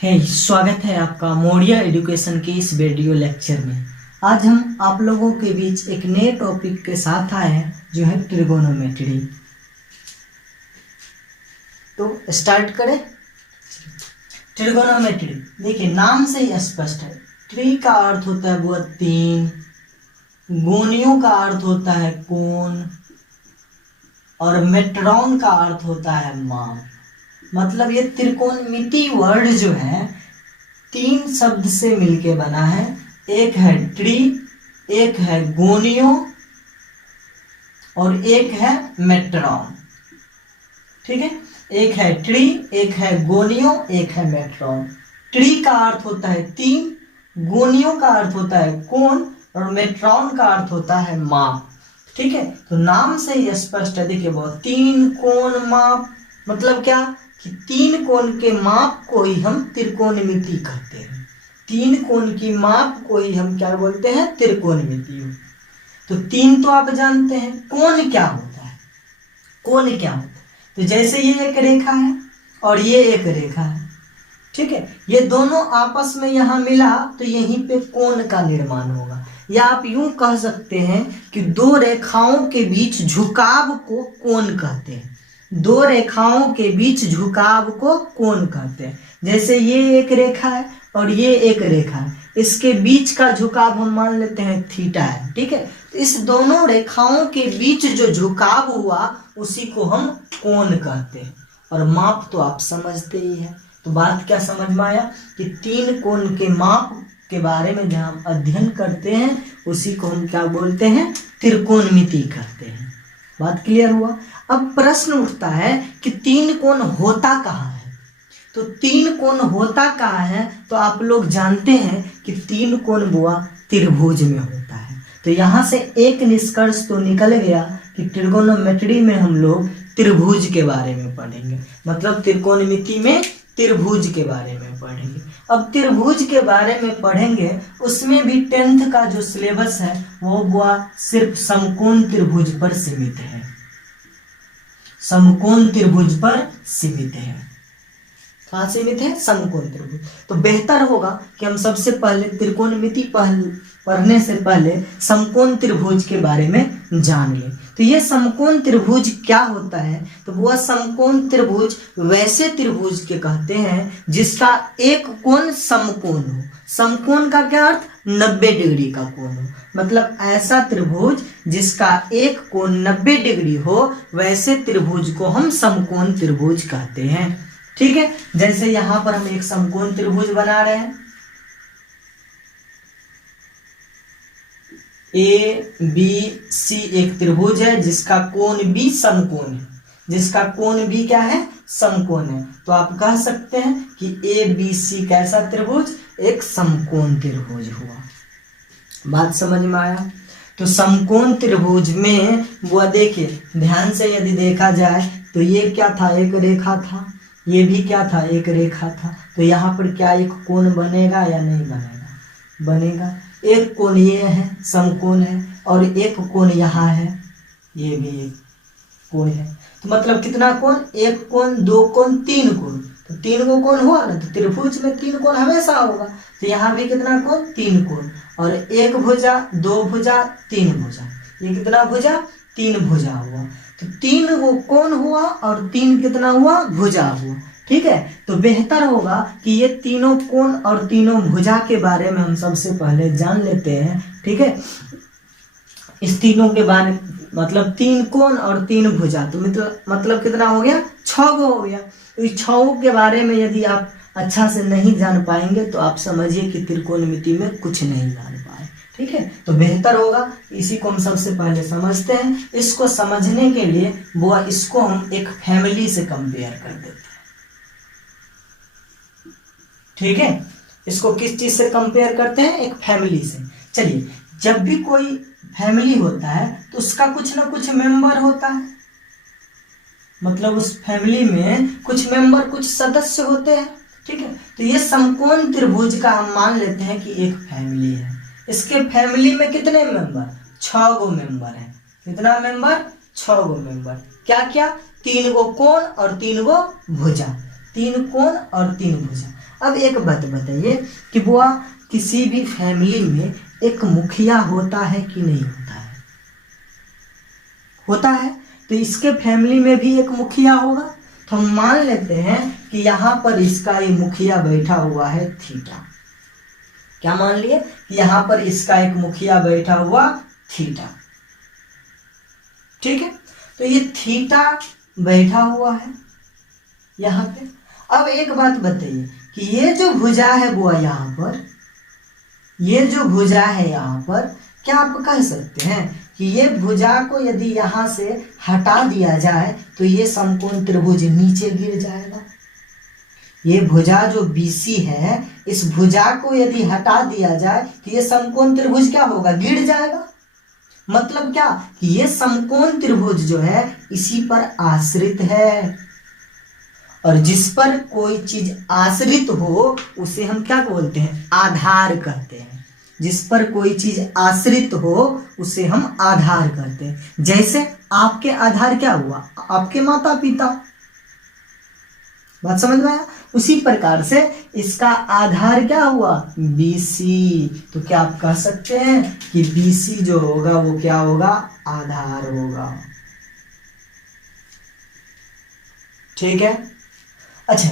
स्वागत है आपका मौर्य एजुकेशन के इस वीडियो लेक्चर में। आज हम आप लोगों के बीच एक नए टॉपिक के साथ आए हैं जो है ट्रिगोनोमेट्री। तो स्टार्ट करें। ट्रिगोनोमेट्री देखिए नाम से ही स्पष्ट है। ट्री का अर्थ होता है वो तीन, गोनियों का अर्थ होता है कोण और मेट्रॉन का अर्थ होता है माप। मतलब ये त्रिकोणमिति वर्ड जो है तीन शब्द से मिलके बना है। एक है ट्री, एक है गोनियो और एक है मेट्रॉन। ठीक है, एक है ट्री, एक है गोनियो, एक है मेट्रॉन। ट्री का अर्थ होता है तीन, गोनियो का अर्थ होता है कोण और मेट्रॉन का अर्थ होता है माप। ठीक है, तो नाम से ही स्पष्ट है। देखिए वो तीन कोण माप मतलब क्या कि तीन कोण के माप को ही हम त्रिकोणमिति कहते हैं। तीन कोण की माप को ही हम क्या बोलते हैं? त्रिकोणमिति। तो तीन तो आप जानते हैं। कोण क्या होता है? कोण क्या होता है? तो जैसे ये एक रेखा है और ये एक रेखा है, ठीक है, ये दोनों आपस में यहाँ मिला तो यहीं पे कोण का निर्माण होगा। या आप यूं कह सकते हैं कि दो रेखाओं के बीच झुकाव को कोण कहते हैं। दो रेखाओं के बीच झुकाव को कोण कहते हैं। जैसे ये एक रेखा है और ये एक रेखा है, इसके बीच का झुकाव हम मान लेते हैं थीटा है। ठीक है, तो इस दोनों रेखाओं के बीच जो झुकाव हुआ उसी को हम कोण कहते हैं। और माप तो आप समझते ही हैं। तो बात क्या समझ में आया कि तीन कोण के माप के बारे में जहाँ हम अध्ययन करते हैं उसी को हम क्या बोलते हैं? त्रिकोणमिति कहते हैं। बात क्लियर हुआ? अब प्रश्न उठता है कि तीन कोण होता कहाँ है? तो तीन कोण होता कहाँ है? तो आप लोग जानते हैं कि तीन कोण बुआ त्रिभुज में होता है। तो यहाँ से एक निष्कर्ष तो निकल गया कि ट्रिगोनोमेट्री में हम लोग त्रिभुज के बारे में पढ़ेंगे। मतलब त्रिकोणमिति में त्रिभुज के बारे में पढ़ेंगे। अब त्रिभुज के बारे में पढ़ेंगे, उसमें भी 10th का जो सिलेबस है वो सिर्फ समकोण त्रिभुज पर सीमित है। समकोण त्रिभुज पर सीमित है। कहाँ सीमित है? समकोण त्रिभुज। तो बेहतर होगा कि हम सबसे पहले त्रिकोणमिति पढ़ने से पहले समकोण त्रिभुज के बारे में जान लें। तो ये समकोण त्रिभुज क्या होता है? तो वह समकोण त्रिभुज वैसे त्रिभुज के कहते हैं जिसका एक कोण समकोण हो। समकोण का क्या अर्थ? 90 डिग्री का कोण हो। मतलब ऐसा त्रिभुज जिसका एक कोण 90 डिग्री हो, वैसे त्रिभुज को हम समकोण त्रिभुज कहते हैं। ठीक है, जैसे यहां पर हम एक समकोण त्रिभुज बना रहे हैं। ABC एक त्रिभुज है जिसका कोण भी समकोण है। जिसका कोण भी क्या है? समकोण है। तो आप कह सकते हैं कि ABC कैसा त्रिभुज? एक समकोण त्रिभुज हुआ। बात समझ में आया? तो समकोण त्रिभुज में वो देखिए ध्यान से यदि देखा जाए तो ये क्या था? एक रेखा था। ये भी क्या था? एक रेखा था। तो यहाँ पर क्या एक कोण बनेगा या नहीं बनेगा? बनेगा। एक कोण ये है, समकोण है, और एक कोण यहाँ है, ये भी एक कोण है। तो मतलब कितना कोण? एक कोण, दो कोण, तीन कोण। तो तीन को कोण हुआ ना, तो त्रिभुज में तीन कोण हमेशा होगा। तो यहाँ भी कितना कोण? तीन कोण। और एक भुजा, दो भुजा, तीन भुजा। ये कितना भुजा? तीन भुजा हुआ। तो तीन वो कोण हुआ और तीन कितना हुआ? भुजा हुआ। ठीक है, तो बेहतर होगा कि ये तीनों कोण और तीनों भुजा के बारे में हम सबसे पहले जान लेते हैं। ठीक है, इस तीनों के बारे मतलब तीन कोण और तीन भुजा, तो मतलब कितना हो गया? 6 गो हो गया। तो इस 6 के बारे में यदि आप अच्छा से नहीं जान पाएंगे तो आप समझिए कि त्रिकोणमिति में कुछ नहीं जान पाए। ठीक है, तो बेहतर होगा इसी को हम सबसे पहले समझते हैं। इसको समझने के लिए बुआ इसको हम एक फैमिली से कंपेयर कर देते हैं। ठीक है, इसको किस चीज से कंपेयर करते हैं? एक फैमिली से। चलिए, जब भी कोई फैमिली होता है तो उसका कुछ ना कुछ मेंबर होता है। मतलब उस फैमिली में कुछ मेंबर, कुछ सदस्य होते हैं। ठीक है, तो ये समकोण त्रिभुज का हम मान लेते हैं कि एक फैमिली है। इसके फैमिली में कितने मेंबर? 6 गो मेंबर है। कितना मेंबर? 6 गो मेंबर। क्या क्या? 3 गो कोण और 3 गो भुजा। 3 कोण और 3 भुजा। अब एक बात बताइए कि बुआ किसी भी फैमिली में एक मुखिया होता है कि नहीं होता है? होता है। तो इसके फैमिली में भी एक मुखिया होगा। तो हम मान लेते हैं कि यहाँ पर इसका ये मुखिया बैठा हुआ है थीटा। क्या मान लिए कि यहाँ पर इसका एक मुखिया बैठा हुआ थीटा। ठीक है, तो ये थीटा बैठा हुआ है यहाँ पे। अब एक बात बताइए कि ये जो भुजा है बुआ यहाँ पर, ये जो भुजा है यहाँ पर, क्या आप कह सकते हैं कि ये भुजा को यदि यहाँ से हटा दिया जाए तो ये समकोण त्रिभुज नीचे गिर जाएगा। ये भुजा जो BC है, इस भुजा को यदि हटा दिया जाए तो ये समकोण त्रिभुज क्या होगा? गिर जाएगा। मतलब क्या कि ये समकोण त्रिभुज जो है इसी पर आश्रित है, और जिस पर कोई चीज आश्रित हो उसे हम क्या बोलते हैं? आधार कहते हैं। जिस पर कोई चीज आश्रित हो उसे हम आधार कहते हैं। जैसे आपके आधार क्या हुआ? आपके माता पिता। बात समझ में आया? उसी प्रकार से इसका आधार क्या हुआ? BC। तो क्या आप कह सकते हैं कि BC जो होगा वो क्या होगा? आधार होगा। ठीक है। अच्छा,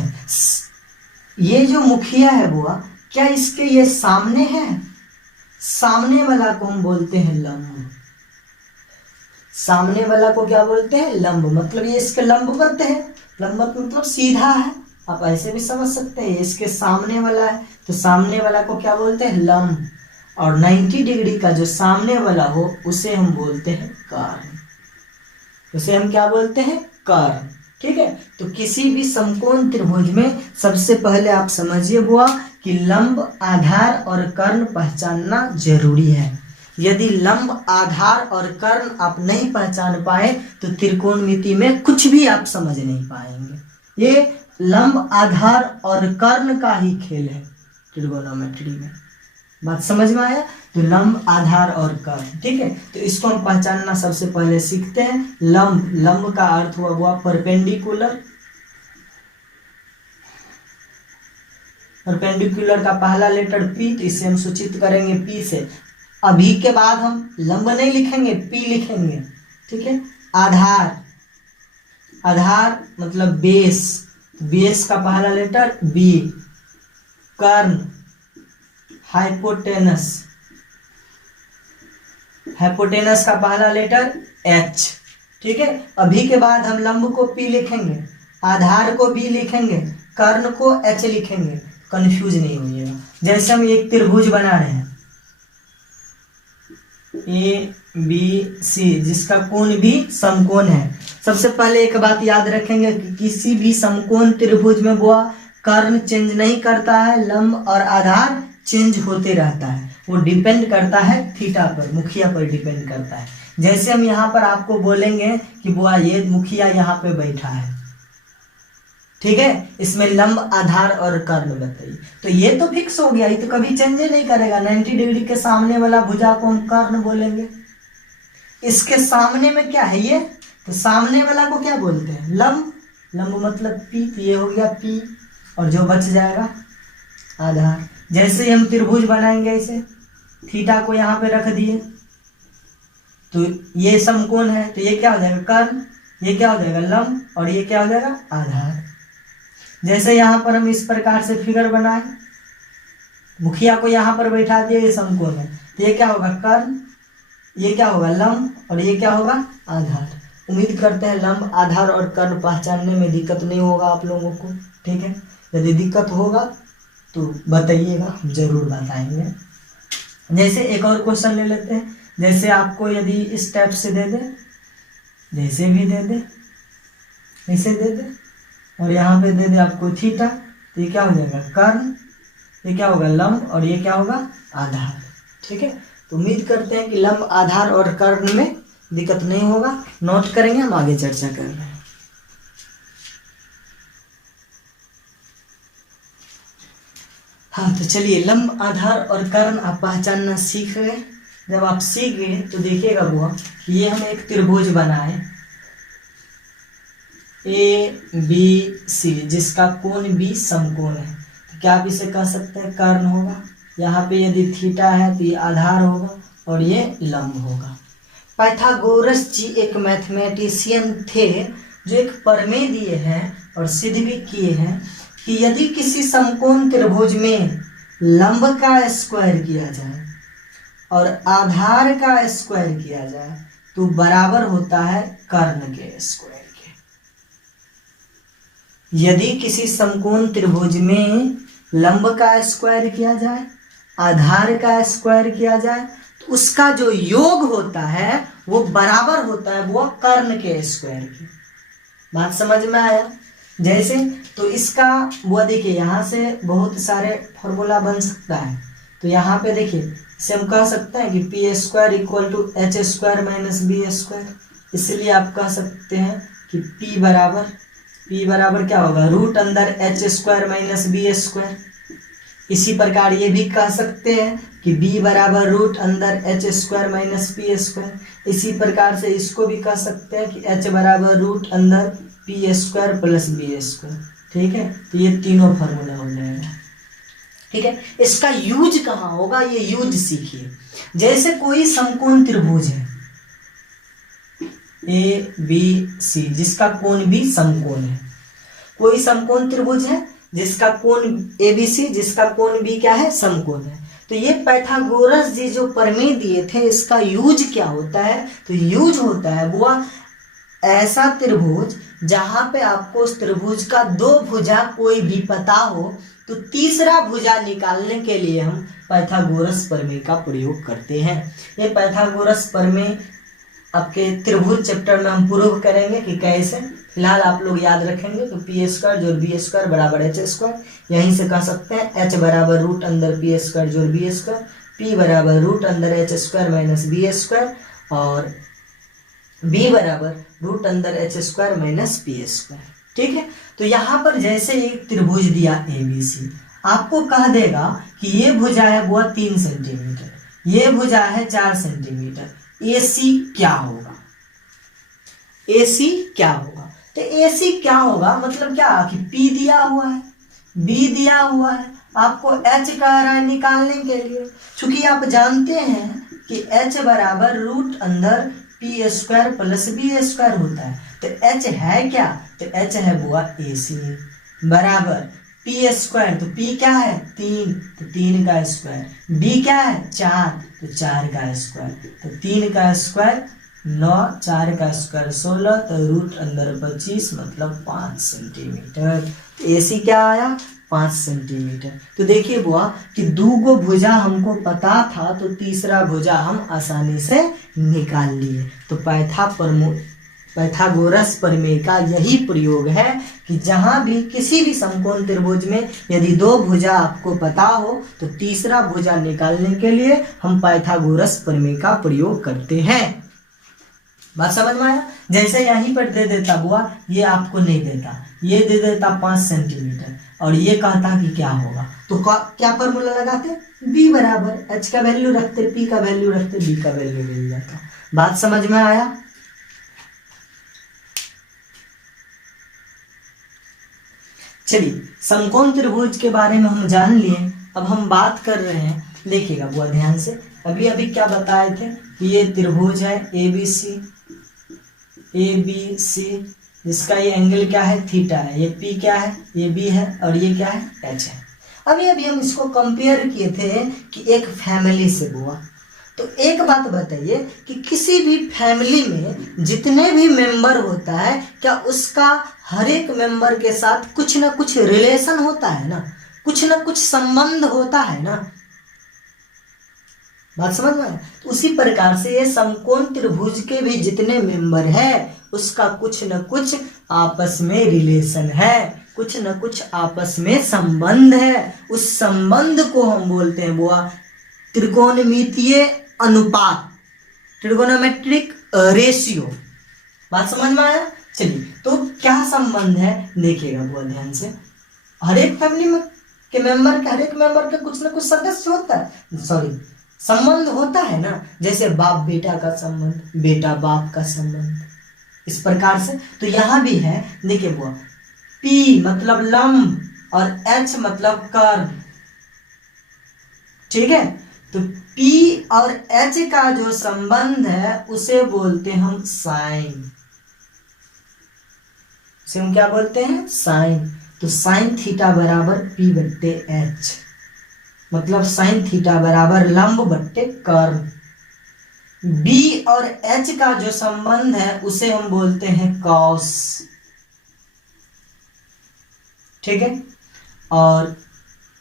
ये जो मुखिया है बुआ, क्या इसके ये सामने है? सामने वाला को हम बोलते हैं लंब। सामने वाला को क्या बोलते हैं? लंब। मतलब ये इसके लंबवत है। लंबवत मतलब सीधा है, आप ऐसे भी समझ सकते हैं। इसके सामने वाला है तो सामने वाला को क्या बोलते हैं? लंब। और 90 डिग्री का जो सामने वाला हो उसे हम बोलते हैं कर्ण। उसे हम क्या बोलते हैं? कर्ण। ठीक है, तो किसी भी समकोण त्रिभुज में सबसे पहले आप समझिए बुआ कि लंब, आधार और कर्ण पहचानना जरूरी है। यदि लंब, आधार और कर्ण आप नहीं पहचान पाए तो त्रिकोणमिति में कुछ भी आप समझ नहीं पाएंगे। ये लंब, आधार और कर्ण का ही खेल है ट्रिगोनोमेट्री में। बात समझ में आया? तो लंब, आधार और कर्ण। ठीक है, तो इसको हम पहचानना सबसे पहले सीखते हैं। लंब, लंब का अर्थ हुआ परपेंडिकुलर। परपेंडिकुलर का पहला लेटर P, तो इसे हम सूचित करेंगे P से। अभी के बाद हम लंब नहीं लिखेंगे, P लिखेंगे। ठीक है। आधार, आधार मतलब बेस। बेस का पहला लेटर B। कर्ण, हाइपोटेनस। हाइपोटेनस का पहला लेटर H। ठीक है, अभी के बाद हम लंब को P लिखेंगे, आधार को B लिखेंगे, कर्ण को H लिखेंगे। कंफ्यूज नहीं होइएगा। जैसे हम एक त्रिभुज बना रहे हैं ABC, जिसका कोण भी समकोण है। सबसे पहले एक बात याद रखेंगे कि किसी भी समकोण त्रिभुज में बुआ कर्ण चेंज नहीं करता है, लंब और आधार चेंज होते रहता है। वो डिपेंड करता है थीटा पर, मुखिया पर डिपेंड करता है। जैसे हम यहाँ पर आपको बोलेंगे कि बुआ ये मुखिया यहाँ पे बैठा है, ठीक है, इसमें लंब, आधार और कर्ण बताइए, तो ये तो फिक्स हो गया, ये तो कभी चेंज नहीं करेगा। 90 डिग्री के सामने वाला भुजा को हम कर्ण बोलेंगे। इसके सामने में क्या है ये? तो सामने वाला को क्या बोलते हैं? लंब। लंब मतलब P, तो ये हो गया P, और जो बच जाएगा आधार। जैसे ही हम त्रिभुज बनाएंगे इसे, थीटा को यहाँ पे रख दिए, तो ये समकोण है, तो ये क्या हो जाएगा? कर्ण। ये क्या हो जाएगा? लंब। और ये क्या हो जाएगा? आधार। जैसे यहाँ पर हम इस प्रकार से फिगर बनाए, मुखिया को यहाँ पर बैठा दिए, ये समकोण है, तो ये क्या होगा? कर्ण। ये क्या होगा? लंब। और ये क्या होगा? आधार। उम्मीद करते हैं लंब, आधार और कर्ण पहचानने में दिक्कत नहीं होगा आप लोगों को। ठीक है, यदि दिक्कत होगा तो बताइएगा, हम जरूर बताएंगे। जैसे एक और क्वेश्चन ले लेते हैं। जैसे आपको यदि इस टाइप से दे दे, जैसे भी दे दे, ऐसे दे दे, और यहाँ पे दे दे आपको थीटा, तो ये क्या हो जाएगा? कर्ण। ये क्या होगा? लंब। और ये क्या होगा? आधार। ठीक है, तो उम्मीद करते हैं कि लंब, आधार और कर्ण में दिक्कत नहीं होगा। नोट करेंगे, हम आगे चर्चा कर रहे हैं। हाँ, तो चलिए, लंब, आधार और कर्ण आप पहचानना सीख गए। जब आप सीख गए तो देखिएगा बुआ कि ये हम एक त्रिभुज बनाए ABC, जिसका कोण भी समकोण है। क्या आप इसे कह सकते हैं कर्ण होगा। यहाँ पे यदि थीटा है तो ये आधार होगा और ये लंब होगा। पाइथागोरस जी एक मैथमेटिशियन थे जो एक प्रमेय दिए हैं और सिद्ध भी किए हैं कि यदि किसी समकोण त्रिभुज में लंब का स्क्वायर किया जाए और आधार का स्क्वायर किया जाए तो बराबर होता है कर्ण के स्क्वायर के। यदि किसी समकोण त्रिभुज में लंब का स्क्वायर किया जाए, आधार का स्क्वायर किया जाए तो उसका जो योग होता है वो बराबर होता है वो कर्ण के स्क्वायर के। बात समझ में आया? जैसे तो इसका वो देखिए यहाँ से बहुत सारे फॉर्मूला बन सकता है। तो यहाँ पे देखिए इसे हम कह सकते हैं कि P square equal to H square minus B square. इसलिए आप कह सकते हैं कि P बराबर क्या होगा रूट अंदर H square minus B square. इसी प्रकार ये भी कह सकते हैं कि B बराबर रूट अंदर H square minus P square. इसी प्रकार से इसको भी कह सकते हैं कि H बराबर रूट अंदर P square plus B square. ठीक है, तो ये तीनों फार्मूला हो जाएगा। ठीक है, इसका यूज कहाँ होगा ये यूज सीखिए। जैसे कोई समकोण त्रिभुज है ए बी सी जिसका कोण भी समकोण है। कोई समकोण त्रिभुज है जिसका कोण ए बी सी जिसका कोण भी क्या है समकोण है। तो ये पाइथागोरस जी जो प्रमेय दिए थे इसका यूज क्या होता है? तो यूज होता है वो ऐसा त्रिभुज जहां पे आपको उस त्रिभुज का दो भुजा कोई भी पता हो तो तीसरा भुजा निकालने के लिए हम पाइथागोरस प्रमेय का प्रयोग करते हैं। ये पाइथागोरस प्रमेय आपके त्रिभुज चैप्टर में हम प्रूव करेंगे कि कैसे। फिलहाल आप लोग याद रखेंगे कि पी स्क्वायर जोड़ बी स्क्वायर बराबर एच स्क्वायर। यहीं से कह सकते हैं एच बराबर रूट अंदर पी स्क्वायर जोड़ बी स्क्वायर, पी बराबर रूट अंदर H square minus B square और बी बराबर रूट अंदर H square minus P square. ठीक है, तो यहाँ पर जैसे एक त्रिभुज दिया ए बी सी, आपको कह देगा कि ये भुजा है वो 3 सेंटीमीटर, ये भुजा है 4 सेंटीमीटर, ए सी क्या होगा? ए सी क्या होगा? तो ए सी क्या होगा मतलब क्या कि P दिया हुआ है, B दिया हुआ है, आपको H कह रहा है निकालने के लिए। चूंकि आप जानते हैं कि H बराबर रूट अंदर P square plus B square होता है। तो H है क्या? तो H है बुआ ए सी बराबर पी स्क्वायर। तो P क्या है 3, तो 3 का स्क्वायर, B क्या है 4, तो 4 का स्क्वायर, तो 3 का स्क्वायर 9, 4 का स्क्वायर 16, तो रूट अंदर 25 मतलब 5 सेंटीमीटर। ए सी क्या आया 5 सेंटीमीटर। तो देखिए बुआ कि दूगो भुजा हमको पता था तो तीसरा भुजा हम आसानी से निकाल लिए। तो पाइथागोरस प्रमेय का यही प्रयोग है कि जहां भी किसी भी समकोण त्रिभुज में यदि दो भुजा आपको पता हो तो तीसरा भुजा निकालने के लिए हम पाइथागोरस प्रमेय का प्रयोग करते हैं। बात समझ में आया? जैसे यहीं पर दे देता बुआ, ये आपको नहीं देता, ये दे देता 5 सेंटीमीटर और ये कहता कि क्या होगा, तो क्या फॉर्मूला लगाते? B बराबर H का वैल्यू रखते, P का वैल्यू रखते, B का वैल्यू मिल जाता। बात समझ में आया? चलिए, समकोण त्रिभुज के बारे में हम जान लिए। अब हम बात कर रहे हैं, देखिएगा बुआ ध्यान से, अभी क्या बताए थे कि ये त्रिभुज है ए बी सी जिसका ये एंगल क्या है थीटा है, ये P क्या है, ये B है और ये क्या है H है। अभी हम इसको कंपेयर किए थे कि एक फैमिली से बुआ। तो एक बात बताइए कि किसी भी फैमिली में जितने भी मेंबर होता है क्या उसका हर एक मेंबर के साथ कुछ ना कुछ रिलेशन होता है ना, कुछ ना कुछ संबंध होता है ना। बात समझ में? तो उसी प्रकार से ये समकोण त्रिभुज के भी जितने मेंबर है उसका कुछ न कुछ आपस में रिलेशन है, कुछ न कुछ आपस में संबंध है। उस संबंध को हम बोलते हैं बुआ त्रिकोणमितीय अनुपात, ट्रिगोनोमेट्रिक रेशियो। बात समझ में आया? चलिए, तो क्या संबंध है देखिएगा बुआ ध्यान से। हर एक फैमिली में के मेंबर के हर एक मेंबर का कुछ ना कुछ सदस्य होता है, संबंध होता है ना। जैसे बाप बेटा का संबंध, बेटा बाप का संबंध, इस प्रकार से। तो यहां भी है, देखिए बुआ P मतलब लंब, और H मतलब कर्व, ठीक है। तो P और H का जो संबंध है उसे बोलते हैं हम साइन, उसे हम क्या बोलते हैं, साइन। तो साइन थीटा बराबर P बट्टे H, मतलब साइन थीटा बराबर लंब बट्टे कर्व। B और H का जो संबंध है उसे हम बोलते हैं कॉस, ठीक है। और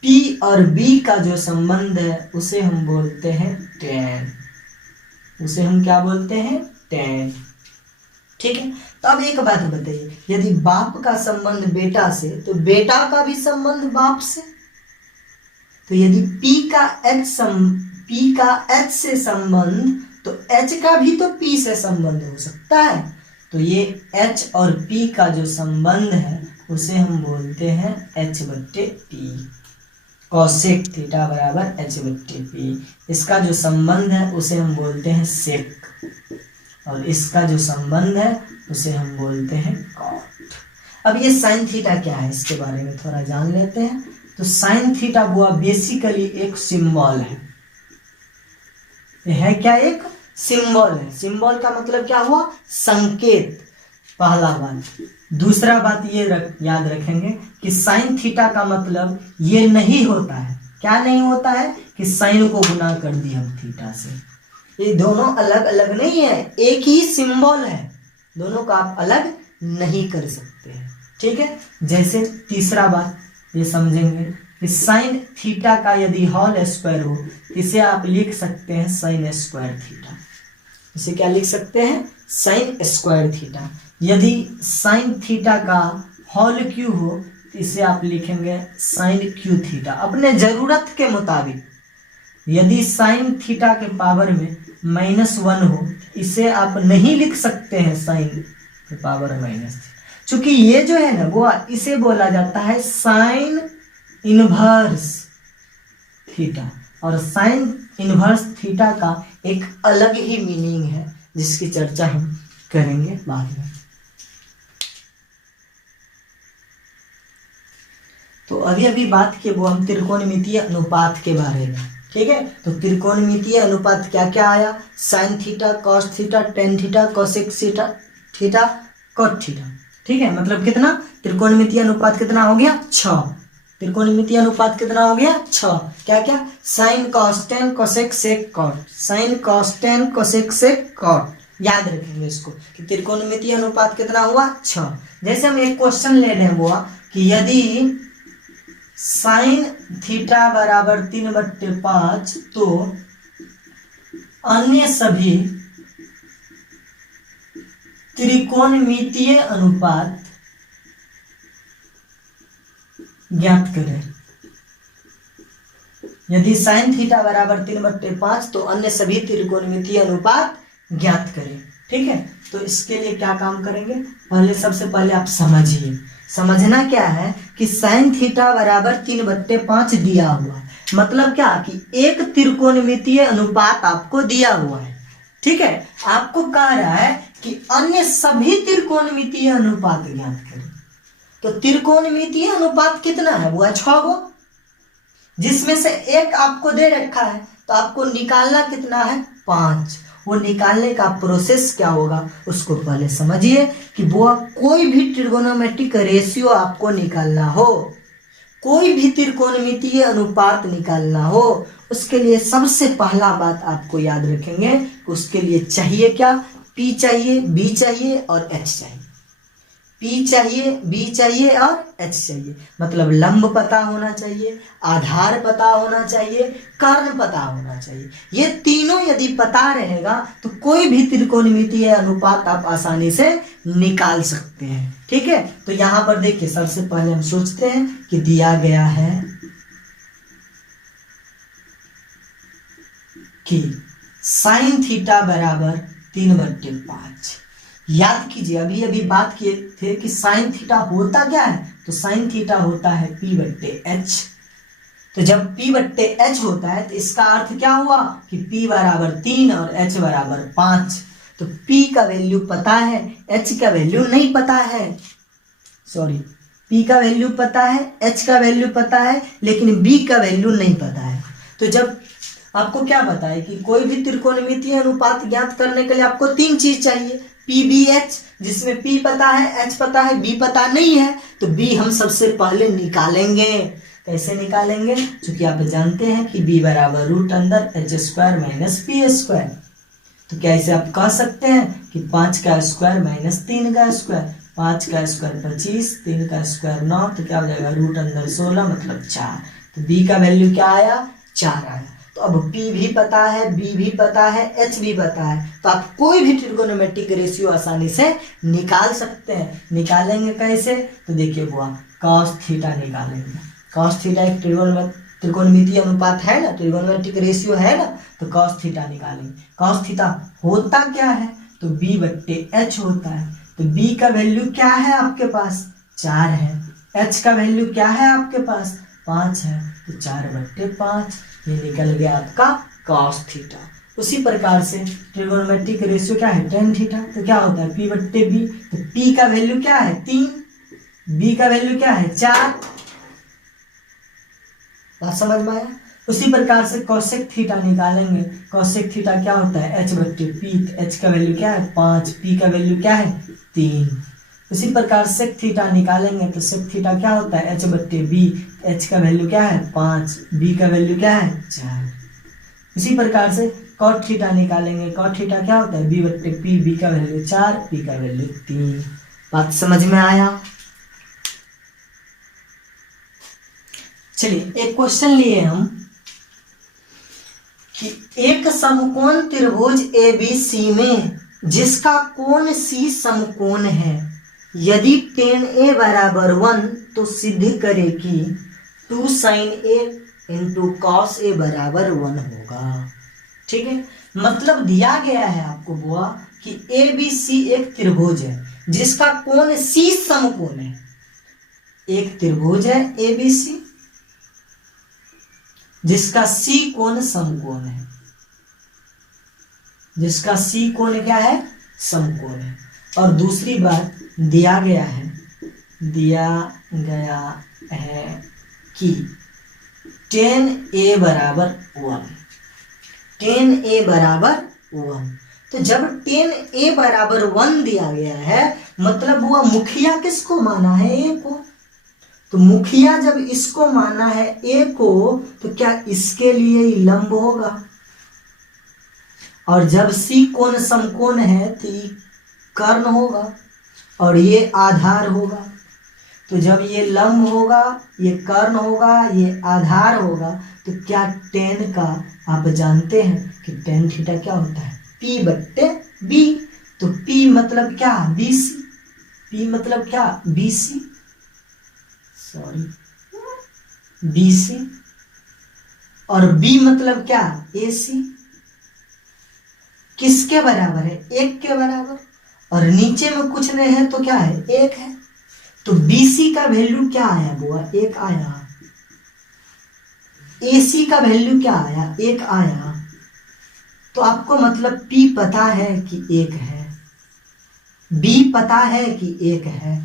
P और B का जो संबंध है उसे हम बोलते हैं tan, उसे हम क्या बोलते हैं, tan, ठीक है। तो अब एक बात बताइए, यदि बाप का संबंध बेटा से तो बेटा का भी संबंध बाप से, तो यदि P का H से संबंध तो H का भी तो P से संबंध हो सकता है। तो ये H और P का जो संबंध है उसे हम बोलते हैं H बट्टे P, कॉसेक थीटा बराबर H बट्टे P। इसका जो संबंध है उसे हम बोलते हैं सेक, और इसका जो संबंध है उसे हम बोलते हैं कॉट। अब ये साइन थीटा क्या है इसके बारे में थोड़ा जान लेते हैं। तो साइन थीटा वो बेसिकली एक सिंबल है, है क्या, एक सिंबल है। सिंबल का मतलब क्या हुआ, संकेत, पहला बात। दूसरा बात ये याद रखेंगे कि साइन थीटा का मतलब ये नहीं होता है, क्या नहीं होता है, कि साइन को गुना कर दी हम थीटा से। ये दोनों अलग अलग नहीं है, एक ही सिंबल है, दोनों का आप अलग नहीं कर सकते हैं, ठीक है। जैसे तीसरा बात ये समझेंगे कि साइन थीटा का यदि होल स्क्वायर हो इसे आप लिख सकते हैं साइन स्क्वायर थीटा, इसे क्या लिख सकते हैं, साइन स्क्वायर थीटा। यदि साइन थीटा का होल क्यू हो तो इसे आप लिखेंगे साइन क्यू थीटा, अपने जरूरत के मुताबिक। यदि साइन थीटा के पावर में -1 हो इसे आप नहीं लिख सकते हैं साइन के पावर -, क्योंकि ये जो है ना वो इसे बोला जाता है साइन इनवर्स थीटा, और साइन इनवर्स थीटा का एक अलग ही मीनिंग है जिसकी चर्चा हम करेंगे बाद में। तो अभी अभी बात की वो हम त्रिकोणमितीय अनुपात के बारे में, ठीक है। तो त्रिकोणमितीय अनुपात क्या क्या आया, sine theta, cos theta, tan theta, cosec theta, cot theta, ठीक है। मतलब कितना, त्रिकोणमितीय अनुपात कितना हो गया, 6। त्रिकोणमितीय अनुपात कितना हो गया, 6। क्या क्या, sine cos tan cosec sec cot, sine cos tan cosec sec cot, याद रखेंगे इसको कि त्रिकोणमितीय अनुपात कितना हुआ, 6। जैसे हम एक क्वेश्चन ले रहे हैं वो कि यदि साइन थीटा बराबर 3/5 तो अन्य सभी त्रिकोणमितीय अनुपात ज्ञात करें। यदि साइन थीटा बराबर 3/5 तो अन्य सभी त्रिकोणमितीय अनुपात ज्ञात करें, ठीक है। तो इसके लिए क्या काम करेंगे, पहले सबसे पहले आप समझिए, समझना क्या है कि साइन थीटा बराबर 3/5 दिया हुआ है, मतलब क्या कि एक त्रिकोणमितीय अनुपात आपको दिया हुआ है, ठीक है। आपको कह रहा है कि अन्य सभी त्रिकोणमितीय अनुपात ज्ञात करें। तो त्रिकोणमितीय अनुपात कितना है, वो है 6 गो, जिसमें से एक आपको दे रखा है, तो आपको निकालना कितना है, 5। वो निकालने का प्रोसेस क्या होगा उसको पहले समझिए कि वो कोई भी ट्रिगोनोमेट्रिक रेशियो आपको निकालना हो, कोई भी त्रिकोणमितीय अनुपात निकालना हो, उसके लिए सबसे पहला बात आपको याद रखेंगे कि उसके लिए चाहिए क्या, P चाहिए, B चाहिए और H चाहिए। P चाहिए, B चाहिए और H चाहिए, मतलब लंब पता होना चाहिए, आधार पता होना चाहिए, कर्ण पता होना चाहिए। ये तीनों यदि पता रहेगा तो कोई भी त्रिकोणमितीय अनुपात आप आसानी से निकाल सकते हैं, ठीक है। तो यहां पर देखिए सबसे पहले हम सोचते हैं कि दिया गया है कि साइन थीटा बराबर 3/5। याद कीजिए अभी अभी बात किए थे कि साइन थीटा होता क्या है, तो साइन थीटा होता है P/H। तो जब P/H होता है तो इसका अर्थ क्या हुआ कि P बराबर 3 और H बराबर 5। तो P का वैल्यू पता है, H का वैल्यू नहीं पता है, सॉरी P का वैल्यू पता है, H का वैल्यू पता है, लेकिन B का वैल्यू नहीं पता है। तो जब आपको क्या पता है कि कोई भी त्रिकोणमितीय अनुपात ज्ञात करने के लिए आपको 3 चीज चाहिए, PBH, जिसमें P पता है, H पता है, B पता नहीं है, तो B हम सबसे पहले निकालेंगे। कैसे निकालेंगे? क्योंकि आप जानते हैं कि B बराबर रूट अंदर h² माइनस p²। तो क्या इसे आप कह सकते हैं कि 5 का स्क्वायर माइनस 3 का स्क्वायर, 5 का स्क्वायर 25, 3 का स्क्वायर 9, तो क्या हो जाएगा रूट अंदर 16 मतलब 4। तो B का वैल्यू क्या आया? 4 आया। तो अब P भी पता है, B भी पता है, H भी पता है, तो आप कोई भी ट्रिगोनोमेट्रिक रेशियो आसानी से निकाल सकते हैं। निकालेंगे कैसे? तो देखिए बुआ, cos थीटा निकालेंगे। cos थीटा एक त्रिकोणमितीय अनुपात है ना, ट्रिगोनोमेट्रिक रेशियो है ना, तो cos थीटा निकालेंगे। cos थीटा होता क्या है? तो B/H होता है। तो B का वैल्यू क्या है आपके पास? 4 है। H का वैल्यू क्या है आपके पास? 5 है। तो 4/5 ये निकल गया आपका cos थीटा। उसी प्रकार से ट्रिगोनोमेट्रिक रेशियो क्या है? tan theta. तो क्या होता है? P/B। तो P का वैल्यू क्या है? 3, B का वैल्यू क्या है? 4। बात समझ में आया? उसी प्रकार से कोसेक थीटा निकालेंगे। कोसेक थीटा क्या होता है? H/P। H का वैल्यू क्या है? 5, P का वैल्यू क्या है? 3। उसी प्रकार सेक थीटा निकालेंगे तो सेक थीटा क्या होता है? H/B। H का वैल्यू क्या है? 5, B का वैल्यू क्या है? 4। इसी प्रकार से कॉट थीटा निकालेंगे। कॉट थीटा क्या होता है? B/P। B का वैल्यू 4, P का वैल्यू 3। बात समझ में आया? चलिए एक क्वेश्चन लिए हम कि एक समकोण त्रिभुज ABC में जिसका कोण C समकोण है, यदि tan A बराबर 1 तो सिद्ध करे कि 2 sin A into cos A बराबर 1 होगा। ठीक है, मतलब दिया गया है आपको बुआ कि ABC एक त्रिभुज है जिसका कोण C समकोण है। एक त्रिभुज है ABC जिसका C कोण समकोण है, जिसका C कोण क्या है? समकोण है। और दूसरी बात दिया गया है कि tan A बराबर 1। tan A बराबर 1। तो जब tan A बराबर 1 दिया गया है, मतलब हुआ मुखिया किसको माना है? A को। तो मुखिया जब इसको माना है A को, तो क्या इसके लिए ही लंब होगा? और जब C कोण समकोण है तो ये कर्ण होगा और ये आधार होगा। तो जब ये लंब होगा, ये कर्ण होगा, ये आधार होगा, तो क्या tan का आप जानते हैं कि tan थीटा क्या होता है? P/B। तो P मतलब क्या? BC। P मतलब क्या? BC, sorry BC। और B मतलब क्या? AC। किसके बराबर है? 1 के बराबर। और नीचे में कुछ नहीं है तो क्या है? 1 है। तो BC का वैल्यू क्या आया बुआ? 1 आया। AC का वैल्यू क्या आया? 1 आया। तो आपको मतलब P पता है कि 1 है, B पता है कि 1 है,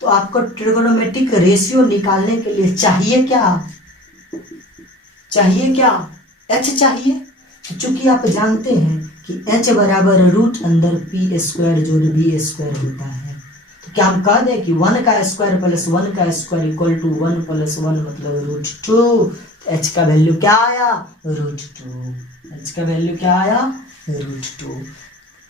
तो आपको ट्रिगोनोमेट्रिक रेशियो निकालने के लिए चाहिए क्या? चाहिए क्या? H चाहिए। चूंकि आप जानते हैं कि H बराबर रूट अंदर P² जोड़ B² होता है, तो क्या हम कह दें कि 1 का स्क्वायर प्लस 1 का स्क्वायर इक्वल टू 1 + 1 मतलब √2। H का वैल्यू क्या आया? √2। H का वैल्यू क्या आया? √2।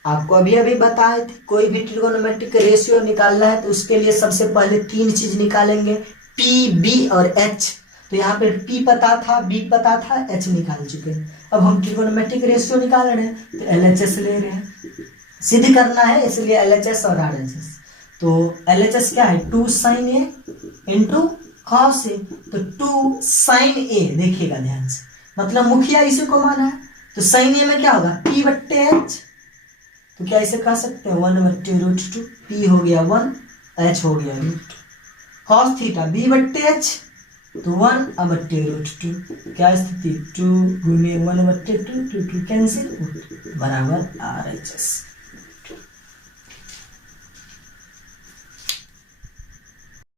आपको अभी अभी बताए थे कोई भी ट्रिगोनोमेट्रिक रेशियो निकालना है तो उसके लिए सबसे पहले 3 चीज निकालेंगे, P, B और H। तो यहाँ पे P पता था, B पता था, H निकाल चुके। अब हम ट्रिगोनोमेट्रिक रेशियो निकाल रहे हैं तो LHS ले रहे हैं, सिद्ध करना है इसलिए LHS और RHS। तो LHS क्या है? 2 sin A into cos A। तो 2 sin A, देखिएगा ध्यान से, मतलब मुखिया इसी को माना है। तो sin A में क्या होगा? P/H। तो क्या इसे कह सकते हैं 1/√2। P हो गया 1, H हो गया √2। cos थीटा B/H, तो 1/√2। क्या स्थिति? 2 × 1/2, 2 कैंसिल बराबर RHS।